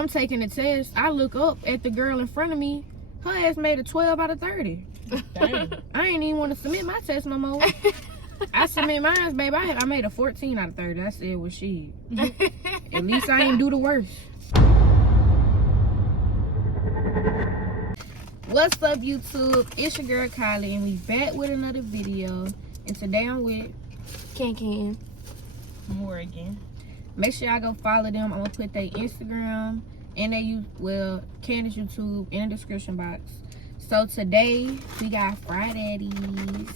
I'm taking the test. I look up at the girl in front of me. Her ass made a 12 out of 30. Damn. I ain't even want to submit my test no more. I submit mine, baby. I made a 14 out of 30. I said, well, shit. At least I ain't do the worst. What's up, YouTube? It's your girl, Kylie, and we back with another video. And today I'm with Can. Morgan. Make sure y'all go follow them. I'm going to put their Instagram and Candace YouTube in the description box. So today, we got FRYDADDYs.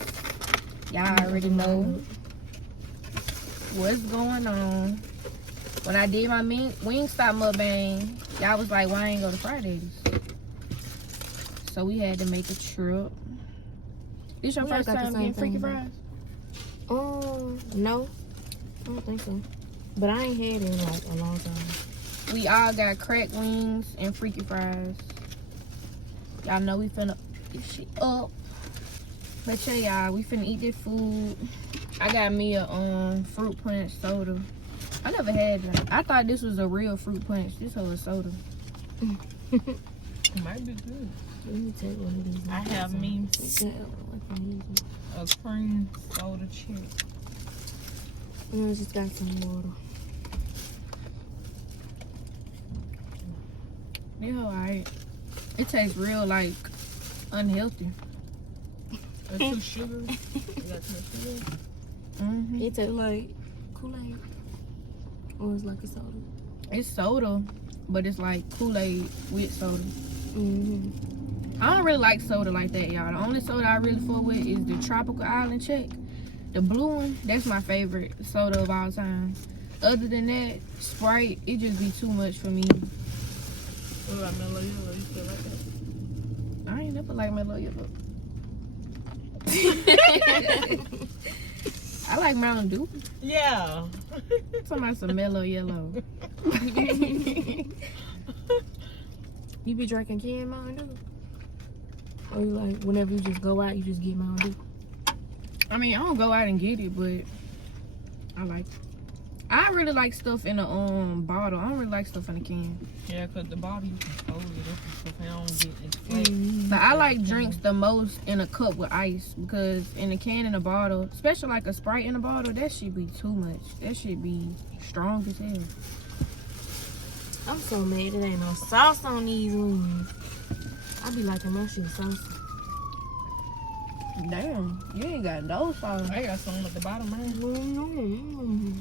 Y'all already know what's going on. When I did my Wingstop mukbang, y'all was like, why I ain't go to FRYDADDY's? So we had to make a trip. This your first time getting freaky fries? No. I don't think so. But I ain't had it in like a long time. We all got cracked wings and freaky fries. Y'all know we finna get shit up. But yeah, y'all, we finna eat this food. I got me a fruit punch soda. I never had that. I thought this was a real fruit punch. This whole soda. It might be good. Let me take one of these. I have me a cream soda chip. I just got some water. Yeah, alright. It tastes real like unhealthy. Too sugar. You got too much sugar. It tastes like Kool-Aid. Or it's like a soda. It's soda, but it's like Kool-Aid with soda. I don't really like soda like that, y'all. The only soda I really fuck with is the Tropical Island Check. The blue one, that's my favorite soda of all time. Other than that, Sprite, it just be too much for me. What about Mellow Yellow? You still like that? I ain't never like Mellow Yellow. I like Mountain Dew. Yeah. Talking about some Mellow Yellow. You be drinking canned Mountain Dew? Or you like, whenever you just go out, you just get Mountain Dew? I mean, I don't go out and get it, but I like it. I really like stuff in a bottle. I don't really like stuff in a can. Yeah, because the bottle you can fold it up and stuff and I don't get it flat. But I like drinks the most in a cup with ice, because in a can and a bottle, especially like a Sprite in a bottle, that shit be too much. That shit be strong as hell. I'm so mad there ain't no sauce on these wings. I be liking my shit saucy. Damn, you ain't got no sauce. I got some at the bottom, man.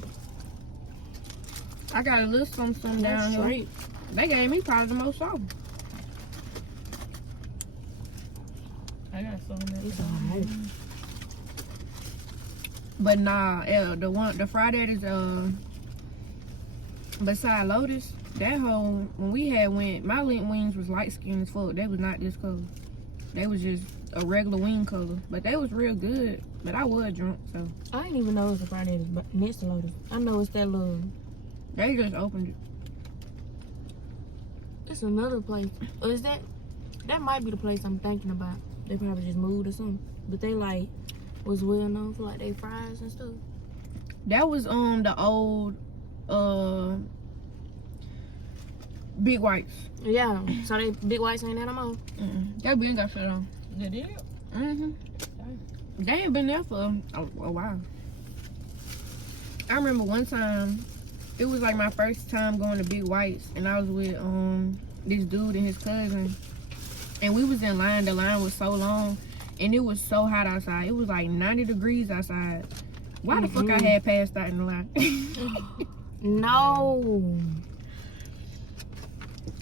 I got a little something down here. Straight. They gave me probably the most sauce. I got some at the It's bottom. alright. But nah, the FRYDADDY's beside Lotus, that whole, when we had my lint wings was light skinned as fuck. They was not this color. They was just a regular wing color. But they was real good. But I was drunk, so. I didn't even know it was a FRYDADDY's next to Lotus. I know it's that little. They just opened it. It's another place. Or is that might be the place I'm thinking about. They probably just moved or something. But they like was well known for like their fries and stuff. That was the old Big Whites. Yeah. So they Big Whites ain't that no more. They been got shut on. They did? They ain't been there for a while. I remember one time, it was like my first time going to Big Whites, and I was with this dude and his cousin, and we was in line. The line was so long, and it was so hot outside. It was like 90 degrees outside. Why the fuck I had passed out in the line? No.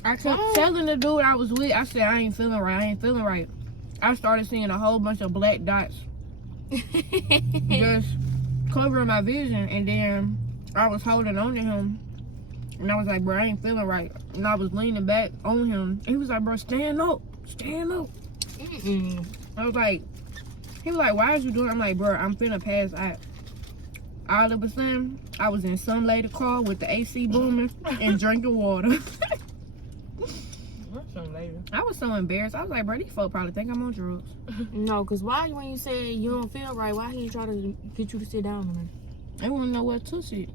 I kept telling the dude I was with, I said, I ain't feeling right. I started seeing a whole bunch of black dots just covering my vision, and then I was holding on to him, and I was like, bro, I ain't feeling right. And I was leaning back on him. He was like, bro, stand up. I was like, he was like, why is you doing it? I'm like, bro, I'm finna pass out. All of a sudden, I was in some lady car with the AC booming and drinking water. I was so embarrassed. I was like, bro, these folks probably think I'm on drugs. No, because why, when you said you don't feel right, why he try to get you to sit down on it? They want to know what to sit.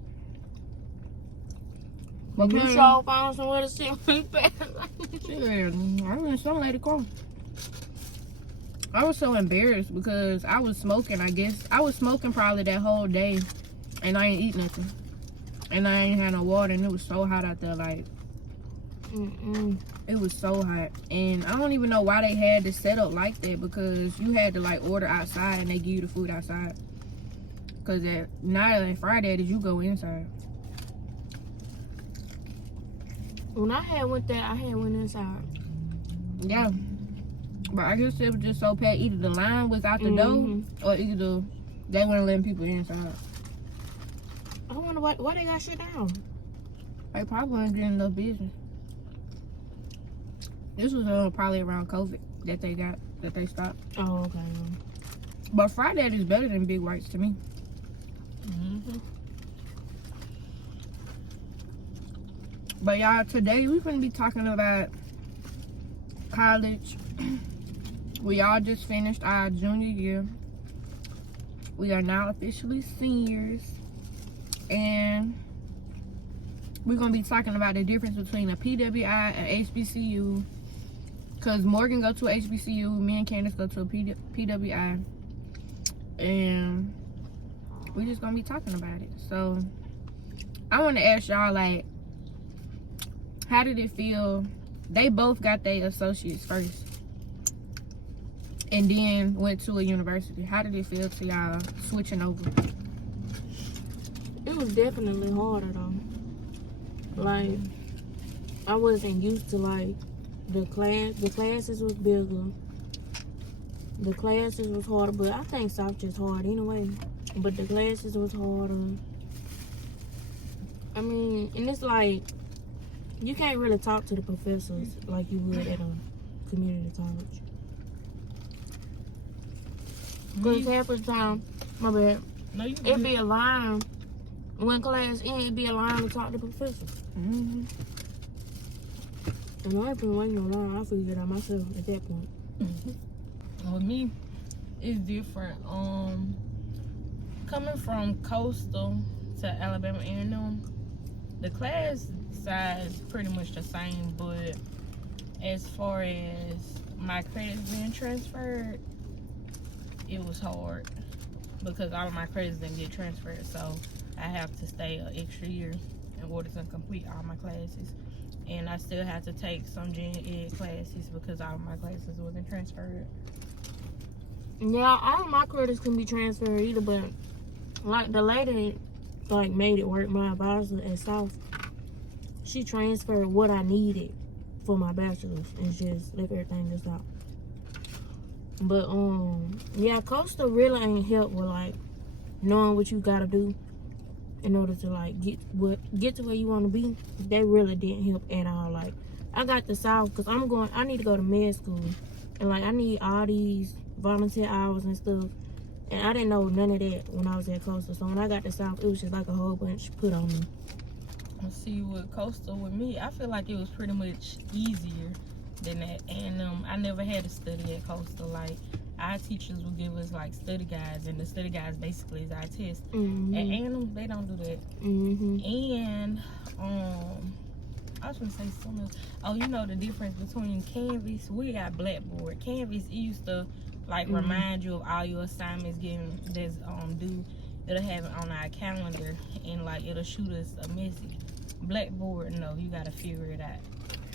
But you sure found somewhere to sit really fast. Yeah, I mean, some lady call. I was so embarrassed because I was smoking, I guess. I was smoking probably that whole day, and I ain't eat nothing. And I ain't had no water, and it was so hot out there, like, it was so hot. And I don't even know why they had this set up like that, because you had to, like, order outside, and they give you the food outside. Because not at Friday did you go inside. When I had went there, I had went inside. Yeah. But I guess it was just so packed. Either the line was out the door, or either they weren't letting people inside. I wonder why they got shut down. They probably weren't getting enough business. This was probably around COVID that they stopped. Oh, okay. But FRYDADDY is better than Big Whites to me. But y'all, today we're gonna be talking about college. We all just finished our junior year. We are now officially seniors, and we're gonna be talking about the difference between a PWI and HBCU. Cause Morgan go to a HBCU, me and Candace go to a PWI, and we're just gonna be talking about it. So I want to ask y'all, like, how did it feel? They both got their associates first, and then went to a university. How did it feel to y'all switching over? It was definitely harder though. Like, I wasn't used to, like, the classes was bigger. The classes was harder, but I think South just hard anyway. But the classes was harder. I mean, and it's like, you can't really talk to the professors like you would at a community college. Because half the time, my bad, it'd be a line. When class in, it'd be a line to talk to professors. And I ain't been waiting no line. I figured it out myself at that point. With me, it's different. Coming from Coastal to Alabama A&M, the class size is pretty much the same, but as far as my credits being transferred, it was hard because all of my credits didn't get transferred, so I have to stay an extra year in order to complete all my classes. And I still have to take some gen ed classes because all of my classes wasn't transferred. Yeah, all of my credits can be transferred either, but like the lady like made it work. My advisor at South, she transferred what I needed for my bachelor's and just left everything just out. But yeah, Coastal really ain't help with like knowing what you gotta do in order to like get to where you want to be. They really didn't help at all. Like, I got the South because I need to go to med school, and like I need all these volunteer hours and stuff, and I didn't know none of that when I was at Coastal. So when I got the South, it was just like a whole bunch put on me. I see with Coastal, with me, I feel like it was pretty much easier than that. And I never had to study at Coastal. Like, our teachers would give us like study guides, and the study guides basically is our test. At A&M, they don't do that. And I was gonna say something else. Oh, you know the difference between Canvas? We got Blackboard. Canvas, it used to like remind you of all your assignments that's due. It'll have it on our calendar, and like it'll shoot us a message. Blackboard, no, you gotta figure it out.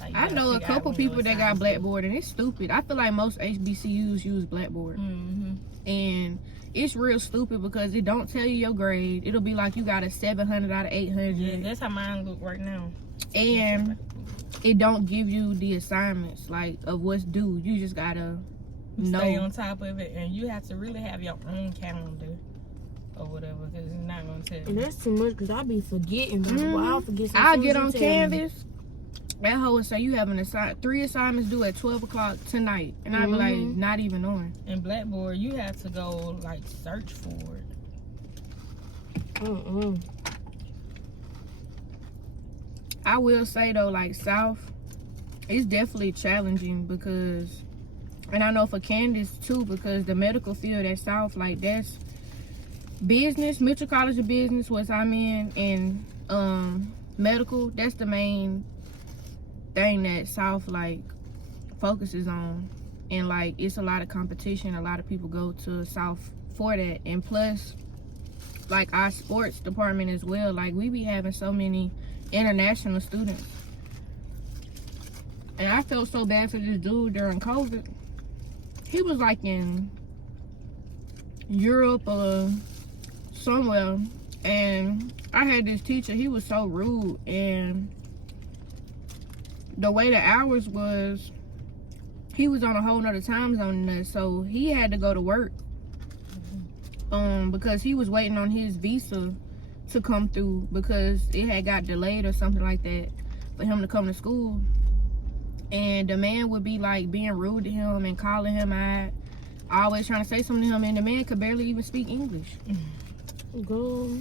Like, I know a couple people that got Blackboard, and it's stupid. I feel like most HBCUs use Blackboard, and it's real stupid because it don't tell you your grade. It'll be like you got a 700 out of 800. Yeah, that's how mine look right now. And it don't give you the assignments like of what's due. You just gotta stay on top of it, and you have to really have your own calendar or whatever, because it's not gonna tell you. And that's too much because I'll be forgetting. I'll forget. I'll get on Canvas. That hoe would say you have 3 assignments due at 12 o'clock tonight, and I'd be like, not even on. In Blackboard, you have to go like search for it. I will say though, like South, it's definitely challenging because, and I know for Candace too, because the medical field at South, like that's business, Mitchell College of Business, what I'm in, and medical, that's the main thing that South like focuses on, and like it's a lot of competition. A lot of people go to South for that, and plus like our sports department as well, like we be having so many international students. And I felt so bad for this dude during COVID. He was like in Europe or somewhere, and I had this teacher, he was so rude, and the way the hours was, he was on a whole nother time zone than us, so he had to go to work because he was waiting on his visa to come through because it had got delayed or something like that for him to come to school. And the man would be like being rude to him and calling him out, always trying to say something to him, and the man could barely even speak English. Girl,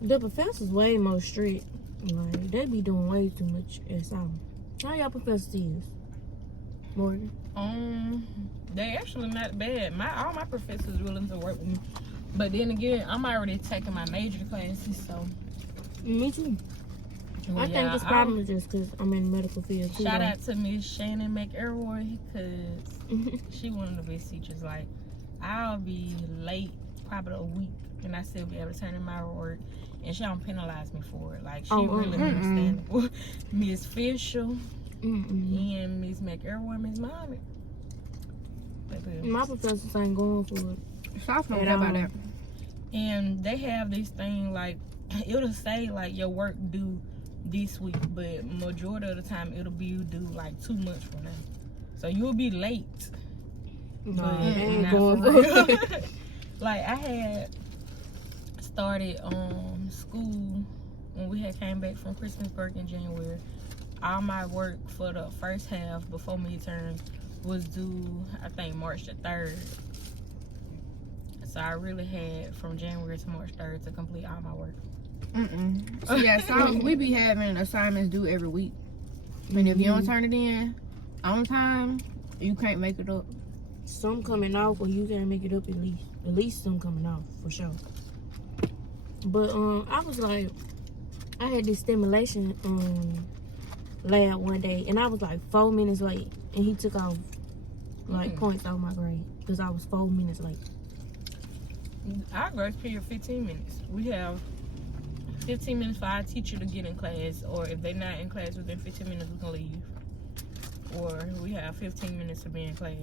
the professors way more strict. Like, they be doing way too much at South. How y'all professors is? Morgan? They actually not bad. All my professors willing to work with me. But then again, I'm already taking my major classes, so. Me too. Well, I think it's probably just because I'm in the medical field too. Shout out to Miss Shannon McElroy, because she one of the best teachers. Like, I'll be late probably a week, and I still be able to turn in my work, and she don't penalize me for it. Like, she really understandable. Miss Fisher and Miss McElroy, Miss Mommy. My professors ain't going for it. South don't care about that. And they have this thing, like, it'll say, like, your work due this week, but majority of the time it'll be due like 2 months from now. So you'll be late. No, but they ain't not going for for real. it. Like, I had started school when we had came back from Christmas break in January. All my work for the first half before midterms was due, I think, March the 3rd. So I really had from January to March 3rd to complete all my work. So yeah, so we be having assignments due every week, and if you don't turn it in on time, you can't make it up. Some coming off, or you can't make it up at least some coming off for sure. But I was like, I had this stimulation lab one day, and I was like 4 minutes late, and he took off like points off my grade because I was 4 minutes late. Our grace period 15 minutes. We have 15 minutes for our teacher to get in class, or if they're not in class within 15 minutes, we can leave. Or we have 15 minutes to be in class.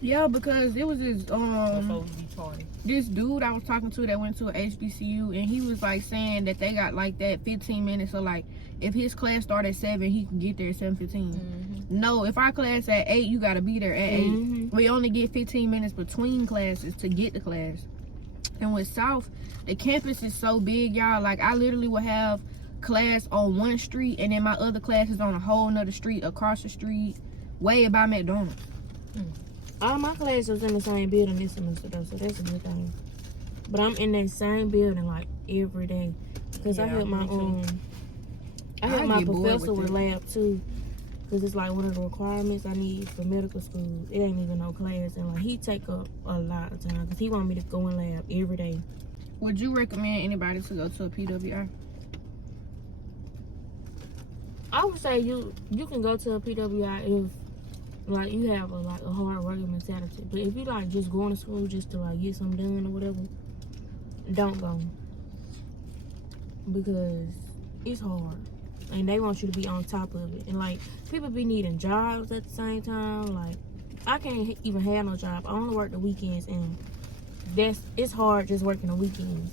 Yeah, because it was this before we be tardy. This dude I was talking to that went to a HBCU, and he was like saying that they got like that 15 minutes. So like, if his class started at 7, he can get there at 7:15. No, if our class at 8, you gotta be there at 8. We only get 15 minutes between classes to get to class. And with South, the campus is so big, y'all. Like, I literally would have class on one street, and then my other class is on a whole nother street across the street, way by McDonald's. All my classes was in the same building this semester though, so that's a good thing. But I'm in that same building like every day because I help my professor with lab too, because it's like one of the requirements I need for medical school. It ain't even no class, and like he take up a lot of time because he want me to go in lab every day. Would you recommend anybody to go to a PWI? I would say you can go to a PWI if like you have a hard working mentality. But if you like just going to school just to like get something done or whatever, don't go, because it's hard and they want you to be on top of it. And like, people be needing jobs at the same time. Like, I can't even have no job. I only work the weekends, and it's hard just working the weekends.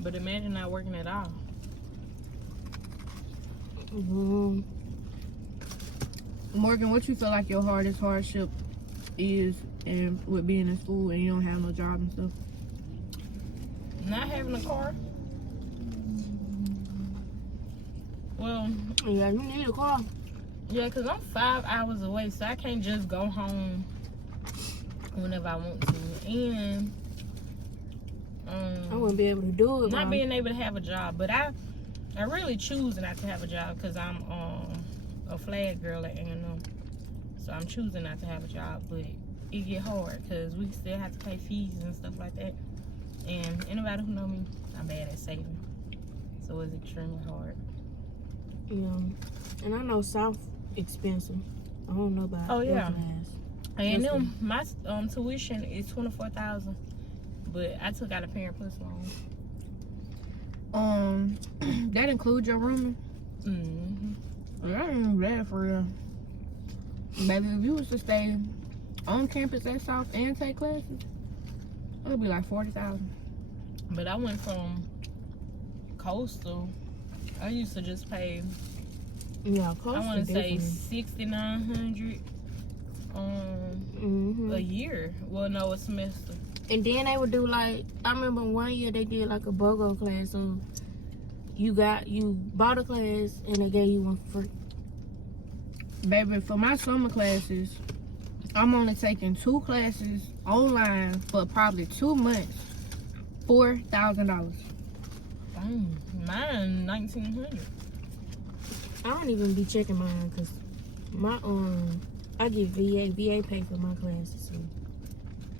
But imagine not working at all. Morgan, what you feel like your hardest hardship is, and with being in school and you don't have no job and stuff? Not having a car. Well, yeah, you need a car. Yeah, because I'm 5 hours away, so I can't just go home whenever I want to. And I wouldn't be able to do it. Not being able to have a job, but I really choose not to have a job because I'm a flag girl at A&M, so I'm choosing not to have a job. But it get hard because we still have to pay fees and stuff like that. And anybody who know me, I'm bad at saving. so it's extremely hard. Yeah. And I know South expensive. I don't know about Oh, yeah. class. And them, my tuition is $24,000, but I took out a Parent Plus loan. That includes your rooming? Mm-hmm. That ain't bad for real. Maybe if you was to stay on campus at South and take classes, it would be like $40,000. But I went from Coastal. I used to just pay. Yeah, Coastal. I want to say $6,900 a year. Well, no, a semester. And then they would do like, I remember one year they did like a BOGO class, so you bought a class and they gave you one for free. Baby, for my summer classes, I'm only taking 2 classes online for probably 2 months. $4,000. Mine $1,900. I don't even be checking mine because my I get VA pay for my classes. So.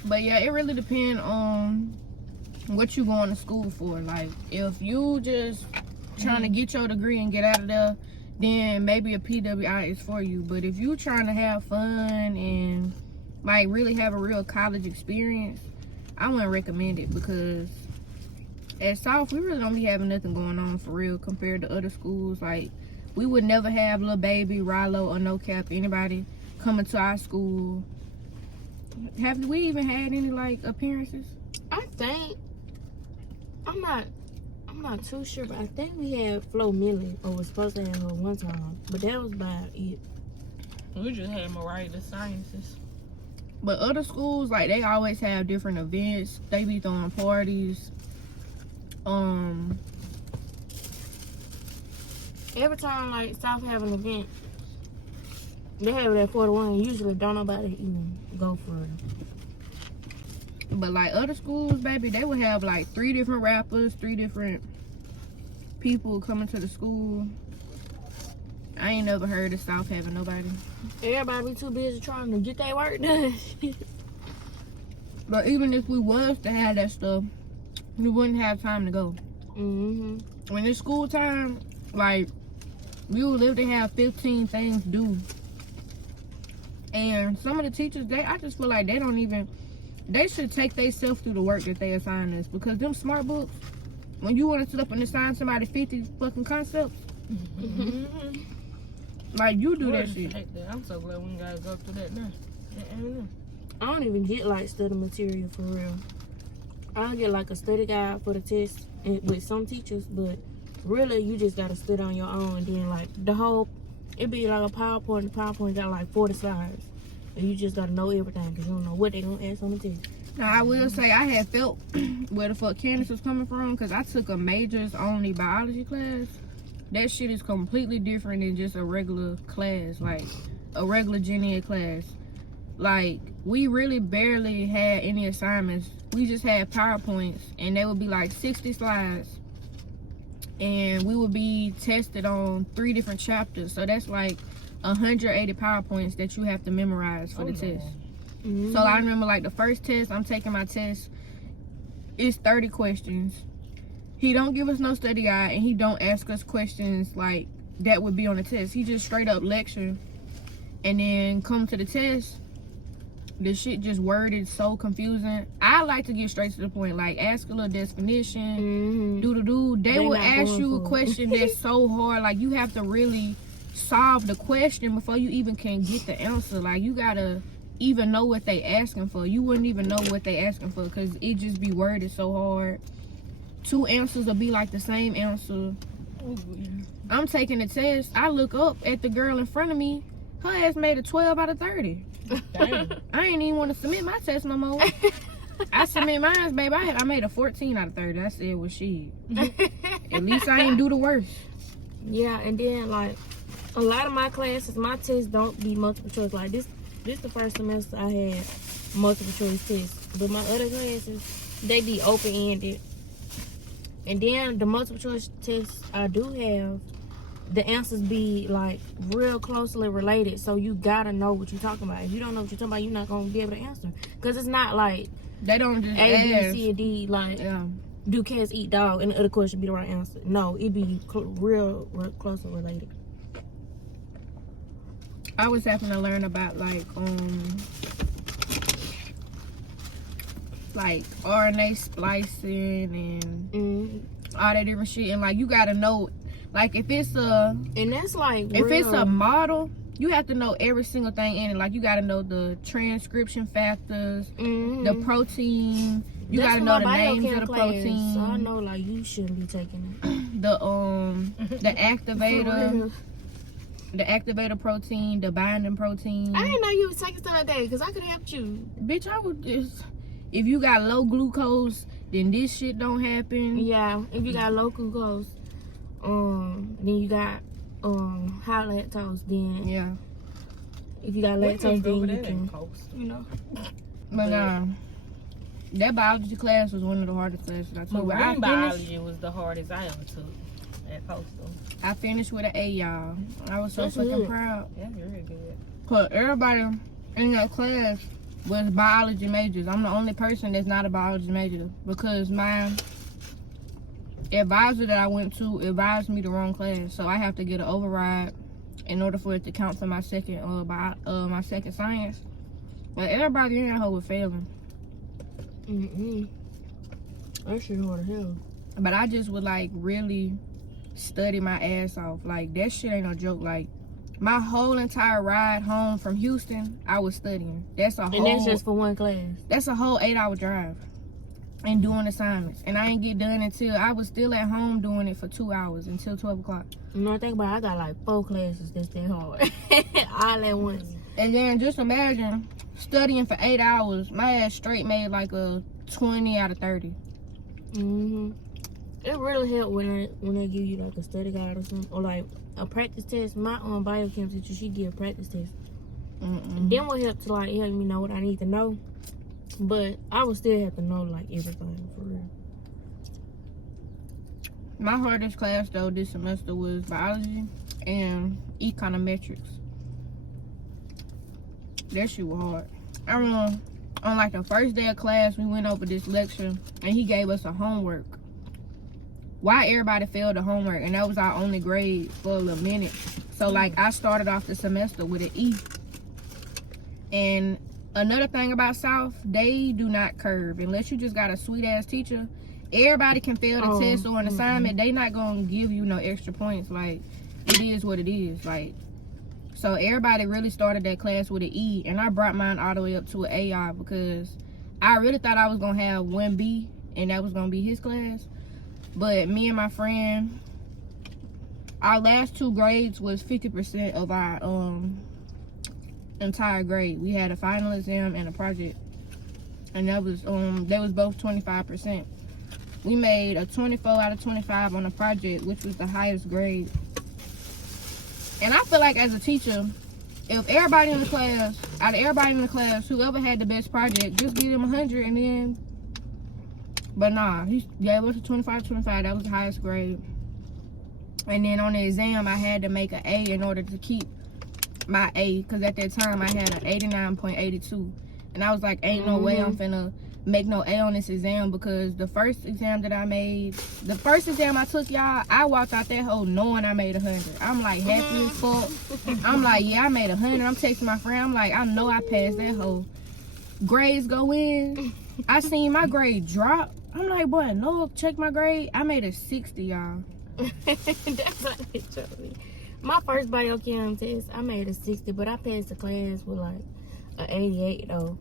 But yeah, it really depends on what you going to school for. Like, if you just trying to get your degree and get out of there, then maybe a PWI is for you. But if you trying to have fun and like really have a real college experience, I wouldn't recommend it, because at South we really don't be having nothing going on for real compared to other schools. Like, we would never have Lil Baby, Rilo, or No Cap, anybody coming to our school. Have we even had any like appearances? I think I'm not too sure, but I think we had Flo Millie, or was supposed to have her one time, but that was about it. We just had Mariah the Sciences. But other schools, like, they always have different events. They be throwing parties. Every time like South have an event, they have it at 41. Usually don't nobody even go for it. But like other schools, baby, they would have like 3 different rappers, 3 different people coming to the school. I ain't never heard of South having nobody. Everybody be too busy trying to get their work done. But even if we was to have that stuff, we wouldn't have time to go. Mm-hmm. When it's school time, like, we would literally have 15 things due. And some of the teachers, I just feel like they should take themselves through the work that they assign us. Because them smart books, when you want to sit up and assign somebody 50 fucking concepts, like, you do that shit. I'm so glad we gotta go through that now. I don't even get like study material for real. I don't get like a study guide for the test with some teachers, but really you just gotta study on your own. And then like it'd be like a PowerPoint. The PowerPoint got like 40 slides, and you just gotta know everything because you don't know what they gonna ask on the test. Now, I will say I had felt where the fuck Candace was coming from, because I took a majors only biology class. That shit is completely different than just a regular class, like a regular gen ed class. Like, we really barely had any assignments. We just had PowerPoints, and they would be like 60 slides, and we would be tested on 3 different chapters. So that's like 180 PowerPoints that you have to memorize for the test. Mm-hmm. So I remember like the first test, I'm taking my test, it's 30 questions. He don't give us no study guide, and he don't ask us questions like that would be on the test. He just straight up lecture, and then come to the test, the shit just worded so confusing. I like to get straight to the point, like ask a little definition, They will ask you a question that's so hard, like you have to really solve the question before you even can get the answer. Like, you gotta even know what they asking for. You wouldn't even know what they asking for, because it just be worded so hard. 2 answers will be like the same answer. I'm taking the test. I look up at the girl in front of me. Her ass made a 12 out of 30. Damn. I ain't even want to submit my test no more. I submit mine, baby. I made a 14 out of 30. I said, well, shit. At least I ain't do the worst. Yeah, and then like a lot of my classes, my tests don't be multiple choice. Like this the first semester I had multiple choice tests, but my other classes, they be open ended. And then the multiple choice tests I do have, the answers be like real closely related, so you gotta know what you're talking about. If you don't know what you're talking about, you're not gonna be able to answer, because it's not like they don't just A, ask. B, C, or D. Like, yeah, do cats eat dog? And the other question be the right answer. No, it be real closely related. I was having to learn about like RNA splicing and all that different shit, and like you gotta know, like if it's a model, you have to know every single thing in it. Like you gotta know the transcription factors, the protein. You gotta know the names of the protein. So I know like you shouldn't be taking it. The activator. The activator protein, the binding protein. I didn't know you was taking stuff like that because I could have helped you. Bitch, I would just... If you got low glucose, then this shit don't happen. Yeah, if you got low glucose, then you got high lactose, then... Yeah. If you got lactose, then you can... You know. But that biology class was one of the hardest classes I took. Marine biology was the hardest I ever took at Coastal. I finished with an A, y'all. I was so fucking proud. That's really good. Cause everybody in that class was biology majors. I'm the only person that's not a biology major because my advisor that I went to advised me the wrong class, so I have to get an override in order for it to count for my second my second science. But everybody in that hoe was failing. That shit hard as hell. But I just would like really study my ass off. Like that shit ain't no joke. Like my whole entire ride home from Houston, I was studying. And that's just for one class. That's a whole 8-hour drive and doing assignments. And I ain't get done until I was still at home doing it for 2 hours until 12 o'clock. You know, I think about it, I got like 4 classes that's that hard. All at once. And then just imagine studying for 8 hours. My ass straight made like a 20 out of 30. It really helped when they give you like a study guide or something, or like a practice test. My biochem teacher, she give a practice test. And then what helped to like help me know what I need to know, but I would still have to know like everything for real. My hardest class though this semester was biology and econometrics. That shit was hard. I remember on like the first day of class we went over this lecture and he gave us a homework. Why everybody failed the homework, and that was our only grade for a little minute. So like I started off the semester with an E. And another thing about South, they do not curve unless you just got a sweet ass teacher. Everybody can fail the test or an assignment. They not gonna give you no extra points. Like it is what it is. Like so everybody really started that class with an E, and I brought mine all the way up to an AR because I really thought I was gonna have 1B and that was gonna be his class. But me and my friend, our last 2 grades was 50% of our entire grade. We had a final exam and a project, and that was they was both 25%. We made a 24 out of 25 on the project, which was the highest grade. And I feel like as a teacher, if everybody in the class, out of everybody in the class, whoever had the best project, just give them 100 and then. But nah, he gave us a 25-25. That was the highest grade. And then on the exam, I had to make an A in order to keep my A. Because at that time, I had an 89.82. And I was like, ain't no way I'm finna make no A on this exam. Because the first exam that I made, the first exam I took, y'all, I walked out that hole knowing I made 100. I'm like happy as fuck. I'm like, yeah, I made 100. I'm texting my friend. I'm like, I know I passed that hole. Grades go in. I seen my grade drop. I'm like, boy, no, check my grade. I made a 60, y'all. That's what they told me. My first biochem test, I made a 60, but I passed the class with like an 88 though.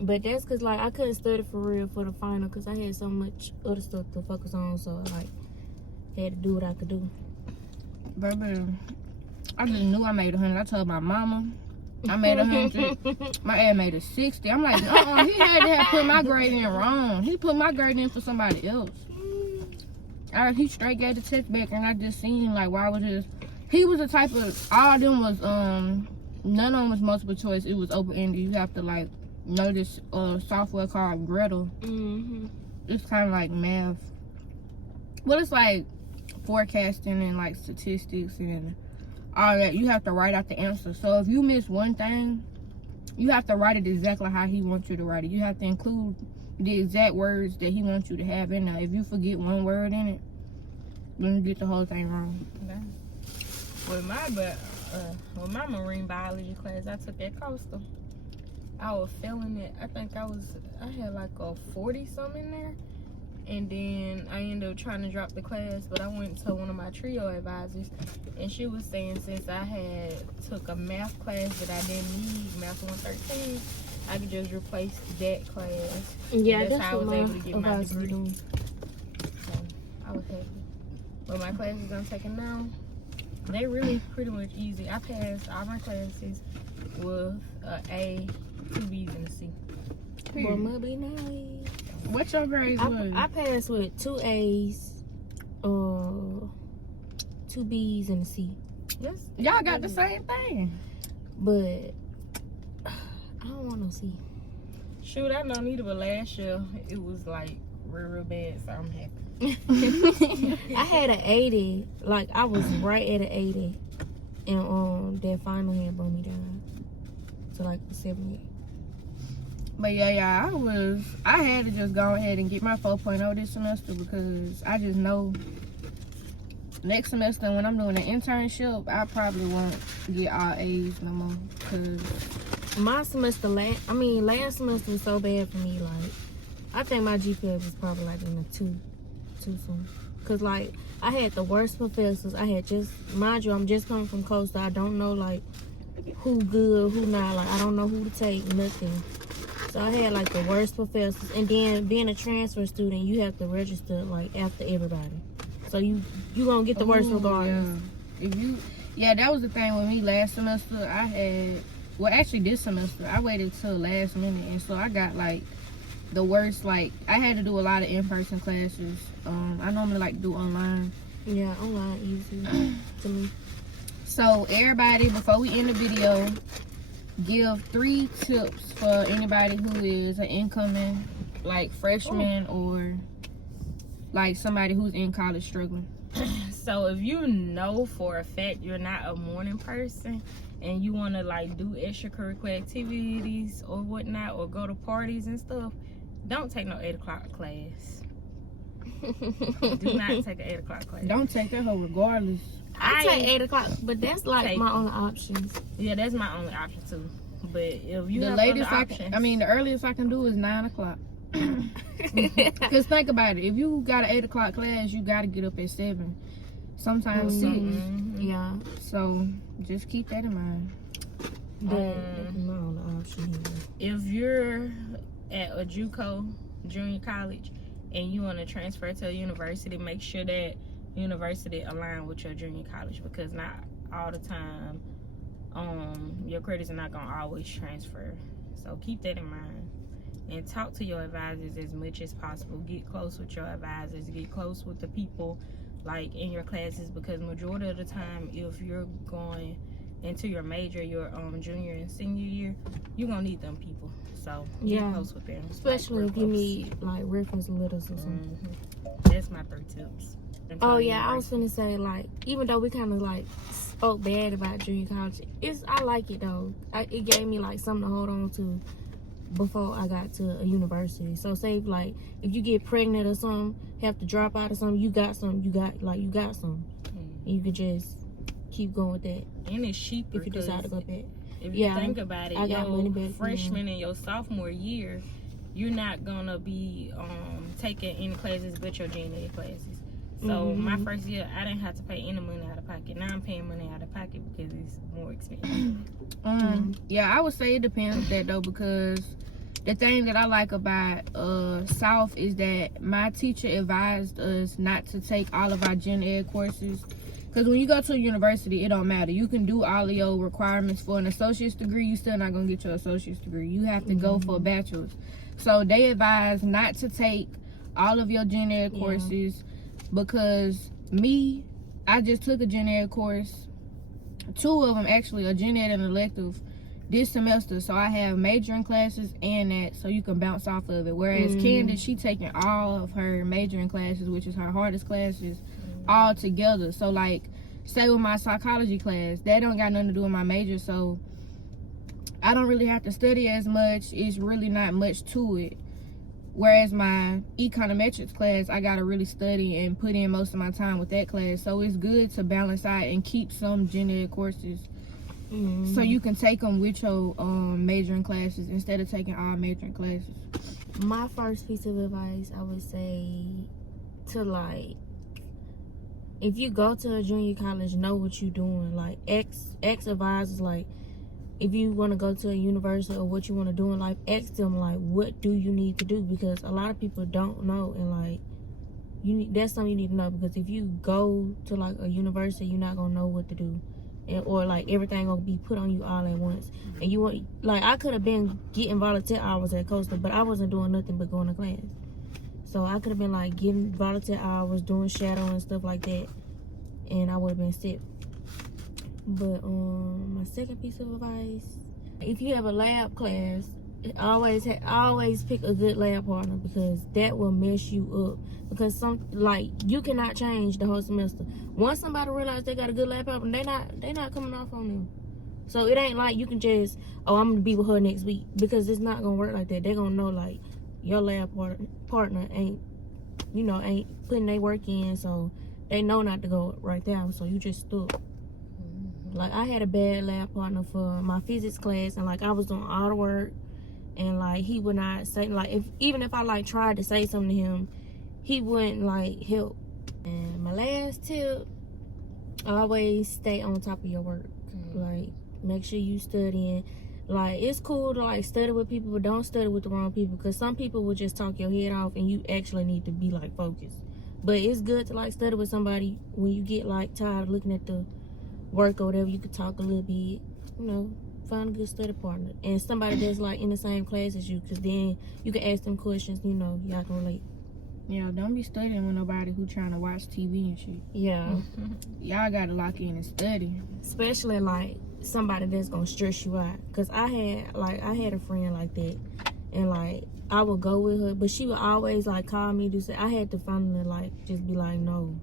But that's because like I couldn't study for real for the final because I had so much other stuff to focus on, so I like had to do what I could do. Baby, I just knew I made 100. I told my mama I made 100. My ass made a 60. I'm like, he had to have put my grade in wrong. He put my grade in for somebody else. He straight gave the test back, and I just seen like why was just he was the type of all of them was none of them was multiple choice. It was open ended. You have to like know this software called Gretel. It's kind of like math. Well, it's like forecasting and like statistics and all that. You have to write out the answer. So if you miss one thing, you have to write it exactly how he wants you to write it. You have to include the exact words that he wants you to have in there. If you forget one word in it, then you get the whole thing wrong. Okay. With my marine biology class I took at Coastal, I was failing it. I think I had like a 40 something in there. And then I ended up trying to drop the class, but I went to one of my trio advisors, and she was saying since I had took a math class that I didn't need, Math 113, I could just replace that class. Yeah, that's how I was what able to get my degree. doing. So I was happy. But my classes I'm taking now, they really pretty much easy. I passed all my classes with an A, 2 B's, and a C. Well, must be nice. What's your grades was? I passed with 2 A's, 2 B's, and a C. Yes. Y'all got the same thing. But I don't want no C. Shoot, I don't need it, but last year it was like real bad, so I'm happy. I had an 80. Like, I was right at an 80. And that final had brought me down to like the 78. But yeah, I had to just go ahead and get my 4.0 this semester because I just know next semester when I'm doing an internship, I probably won't get all A's no more. Cause my semester, last semester was so bad for me. Like, I think my GPA was probably like in the 2 soon. Cause like, I had the worst professors. I had just, mind you, I'm just coming from Coastal. I don't know like who good, who not. Like, I don't know who to take, nothing. So I had like the worst professors, and then being a transfer student, you have to register like after everybody. So you gonna get the worst regardless. Yeah. That was the thing with me last semester. Actually this semester, I waited till last minute, and so I got like the worst. Like, I had to do a lot of in-person classes. I normally like to do online. Yeah, online easy to me. So everybody, before we end the video, give 3 tips for anybody who is an incoming, like freshman or like somebody who's in college struggling. So if you know for a fact you're not a morning person and you want to like do extracurricular activities or whatnot, or go to parties and stuff, don't take no 8 o'clock class. Do not take an 8 o'clock class. Don't take that hoe regardless. I take 8 o'clock, but that's like my only options. Yeah, that's my only option too. But if you the have latest other options, the earliest I can do is 9 o'clock. Cause think about it, if you got an 8 o'clock class, you gotta get up at 7, sometimes 6. Yeah. So just keep that in mind. That's my only option here. If you're at a JUCO, junior college, and you want to transfer to a university, make sure that university align with your junior college, because not all the time your credits are not gonna always transfer. So keep that in mind, and talk to your advisors as much as possible. Get close with your advisors, get close with the people like in your classes, because majority of the time if you're going into your major, your junior and senior year, you're gonna need them people. So get close with them, especially if you need like reference letters or something. That's my 3 tips. Oh yeah, I was gonna say, like, even though we kind of like spoke bad about junior college, I like it though. It gave me like something to hold on to before I got to a university. So say like if you get pregnant or something, have to drop out or something, you got some. And you could just keep going with that. And it's cheaper if you decide to go back. If you think about it, your freshman and your sophomore year, you're not gonna be taking any classes but your junior classes. So my first year, I didn't have to pay any money out of pocket. Now I'm paying money out of pocket because it's more expensive. Yeah, I would say it depends on that though, because the thing that I like about South is that my teacher advised us not to take all of our gen ed courses. Because when you go to a university, it don't matter. You can do all of your requirements for an associate's degree. You still not going to get your associate's degree. You have to go for a bachelor's. So they advise not to take all of your gen ed courses, because I just took a gen ed course. 2 of them actually, a gen ed and elective, this semester. So I have majoring classes and that, so you can bounce off of it. Whereas Candace, she taking all of her majoring classes, which is her hardest classes, all together. So like, say with my psychology class, that don't got nothing to do with my major, so I don't really have to study as much. It's really not much to it. Whereas my econometrics class, I gotta really study and put in most of my time with that class. So it's good to balance out and keep some gen ed courses, so you can take them with your majoring classes instead of taking all majoring classes. My first piece of advice, I would say to, like, if you go to a junior college, know what you're doing. Like, ex advisors, like, if you want to go to a university or what you want to do in life, ask them, like, what do you need to do? Because a lot of people don't know, and, like, that's something you need to know. Because if you go to, like, a university, you're not going to know what to do. Or, like, everything going to be put on you all at once. And you want, like, I could have been getting volunteer hours at Coastal, but I wasn't doing nothing but going to class. So I could have been, like, getting volunteer hours, doing shadow and stuff like that, and I would have been sick. But my second piece of advice, if you have a lab class, always pick a good lab partner, because that will mess you up. Because you cannot change the whole semester. Once somebody realizes they got a good lab partner, they not coming off on them. So it ain't like you can just, I'm gonna be with her next week, because it's not gonna work like that. They're gonna know, like, your lab partner ain't putting their work in, so they know not to go right there. So you just stuck. Like, I had a bad lab partner for my physics class, and, like, I was doing all the work, and, like, he would not say, like, even if I, like, tried to say something to him, he wouldn't, like, help. And my last tip, always stay on top of your work. Like, make sure you studying. Like, it's cool to, like, study with people, but don't study with the wrong people, because some people will just talk your head off, and you actually need to be, like, focused. But it's good to, like, study with somebody when you get, like, tired of looking at the work or whatever. You could talk a little bit, find a good study partner, and somebody that's, like, in the same class as you, because then you can ask them questions, y'all can relate. Yeah, don't be studying with nobody who trying to watch TV and shit. Yeah. Y'all gotta lock in and study. Especially, like, somebody that's gonna stress you out. Because I had a friend like that, and, like, I would go with her, but she would always, like, call me to say, I had to finally, like, just be like, no.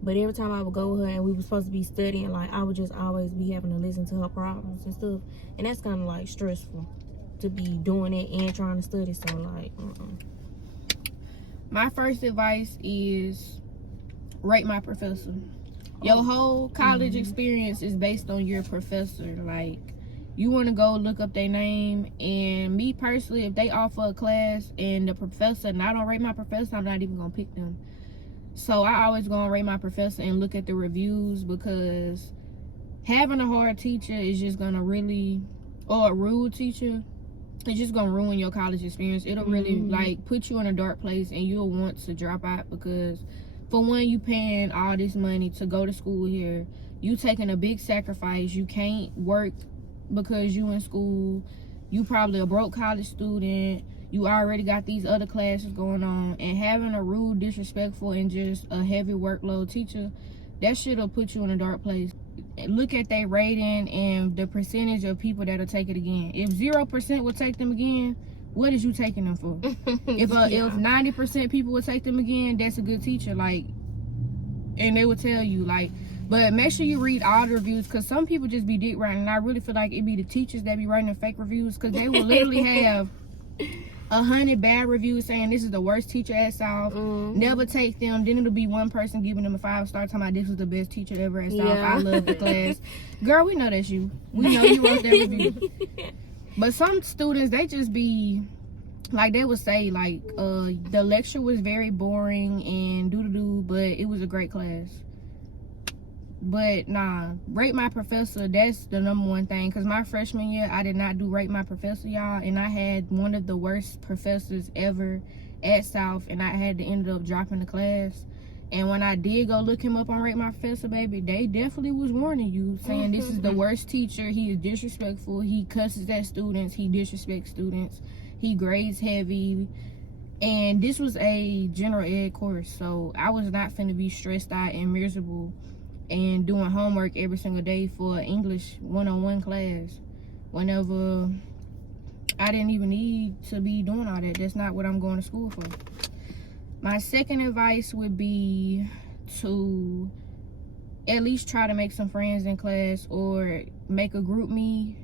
But every time I would go with her and we were supposed to be studying, like, I would just always be having to listen to her problems and stuff. And that's kind of, like, stressful to be doing it and trying to study. So, like, My first advice is rate my professor. Your whole college experience is based on your professor. Like, you want to go look up their name. And me personally, if they offer a class and the professor, and I don't rate my professor, I'm not even going to pick them. So I always go and rate my professor and look at the reviews, because having a hard teacher is just gonna really, or a rude teacher, it's just gonna ruin your college experience. It'll really, like, put you in a dark place, and you'll want to drop out, because for one, you paying all this money to go to school here. You taking a big sacrifice. You can't work because you in school. You probably a broke college student. You already got these other classes going on, and having a rude, disrespectful, and just a heavy workload teacher, that shit will put you in a dark place. Look at their rating and the percentage of people that'll take it again. If 0% will take them again, what is you taking them for? If 90% people will take them again, that's a good teacher. Like, and they will tell you, like, but make sure you read all the reviews, because some people just be dick writing, and I really feel like it be the teachers that be writing the fake reviews, because they will literally have 100 bad reviews saying this is the worst teacher at South. Never take them. Then it'll be one person giving them a 5-star, talking about this was the best teacher ever at South. I love the class. Girl, we know that's you. We know you wrote that review. But some students, they just be like, they would say, like, the lecture was very boring and doo-doo-doo, but it was a great class. But nah, rate my professor, that's the number one thing. Because my freshman year, I did not do rate my professor, y'all, and I had one of the worst professors ever at South, and I had to end up dropping the class. And when I did go look him up on rate my professor, baby, they definitely was warning you, saying this is the worst teacher. He is disrespectful. He cusses at students. He disrespects students. He grades heavy. And this was a general ed course, so I was not finna be stressed out and miserable and doing homework every single day for English one-on-one class whenever I didn't even need to be doing all that. That's not what I'm going to school for. My second advice would be to at least try to make some friends in class, or make a group me,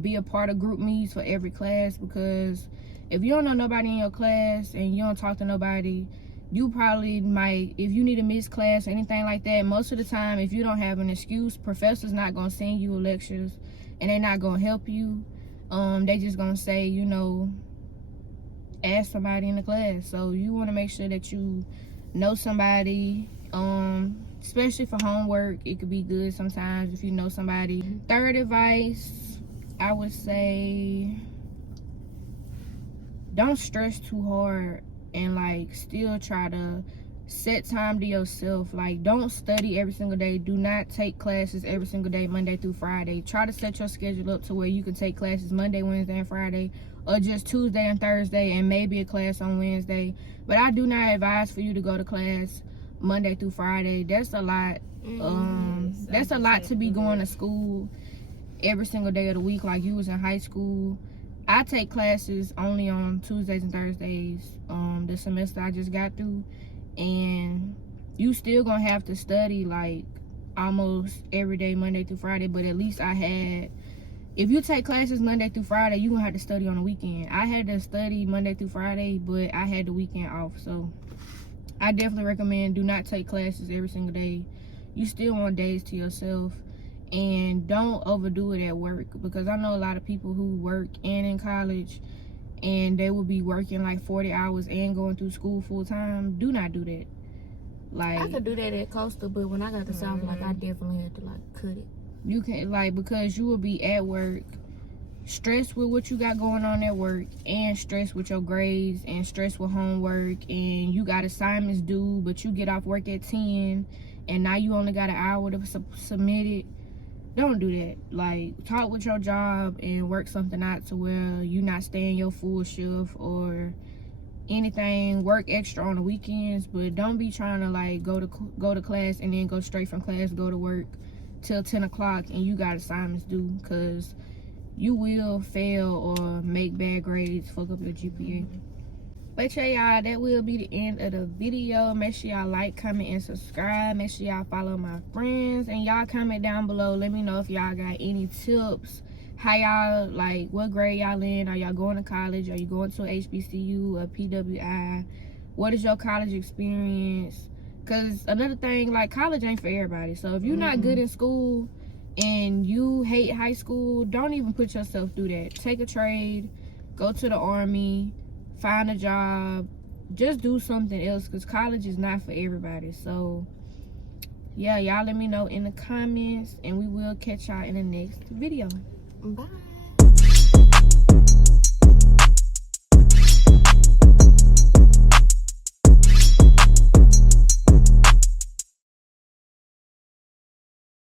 be a part of group meets for every class, because If you don't know nobody in your class and you don't talk to nobody, you probably might, if you need to miss class or anything like that, most of the time, if you don't have an excuse, professor's not going to send you lectures and they're not going to help you. They just going to say, you know, ask somebody in the class. So you want to make sure that you know somebody, especially for homework. It could be good sometimes if you know somebody. Third advice, I would say, don't stress too hard and like still try to set time to yourself. Like, don't study every single day. Do not take classes every single day, Monday through Friday. Try to set your schedule up to where you can take classes Monday, Wednesday, and Friday, or just Tuesday and Thursday and maybe a class on Wednesday. But I do not advise for you to go to class Monday through Friday. That's a lot. That's a lot to be going to school every single day of the week like you was in high school. I take classes only on Tuesdays and Thursdays the semester I just got through, and you still gonna have to study like almost every day Monday through Friday. But at least I had, if you take classes Monday through Friday, you gonna have to study on the weekend. I had to study Monday through Friday, but I had the weekend off. So I definitely recommend do not take classes every single day. You still want days to yourself. And don't overdo it at work, because I know a lot of people who work and in college and they will be working like 40 hours and going through school full time. Do not do that. Like, I could do that at Coastal, but when I got to South, like, I definitely had to like cut it. You can't, like, because you will be at work stressed with what you got going on at work, and stressed with your grades, and stressed with homework, and you got assignments due, but you get off work at 10 and now you only got an hour to submit it. Don't do that. Like, talk with your job and work something out to where you not staying your full shift or anything. Work extra on the weekends, but don't be trying to like go to class and then go straight from class, go to work till 10 o'clock and you got assignments due, because you will fail or make bad grades, fuck up your GPA. But yeah, y'all, that will be the end of the video. Make sure y'all like, comment, and subscribe. Make sure y'all follow my friends, and y'all comment down below. Let me know if y'all got any tips. How y'all, like, what grade y'all in? Are y'all going to college? Are you going to a HBCU, a PWI? What is your college experience? Because another thing, like, college ain't for everybody. So if you're not good in school and you hate high school, don't even put yourself through that. Take a trade, go to the Army, find a job, just do something else, because college is not for everybody. So yeah, y'all let me know in the comments, and we will catch y'all in the next video. Bye.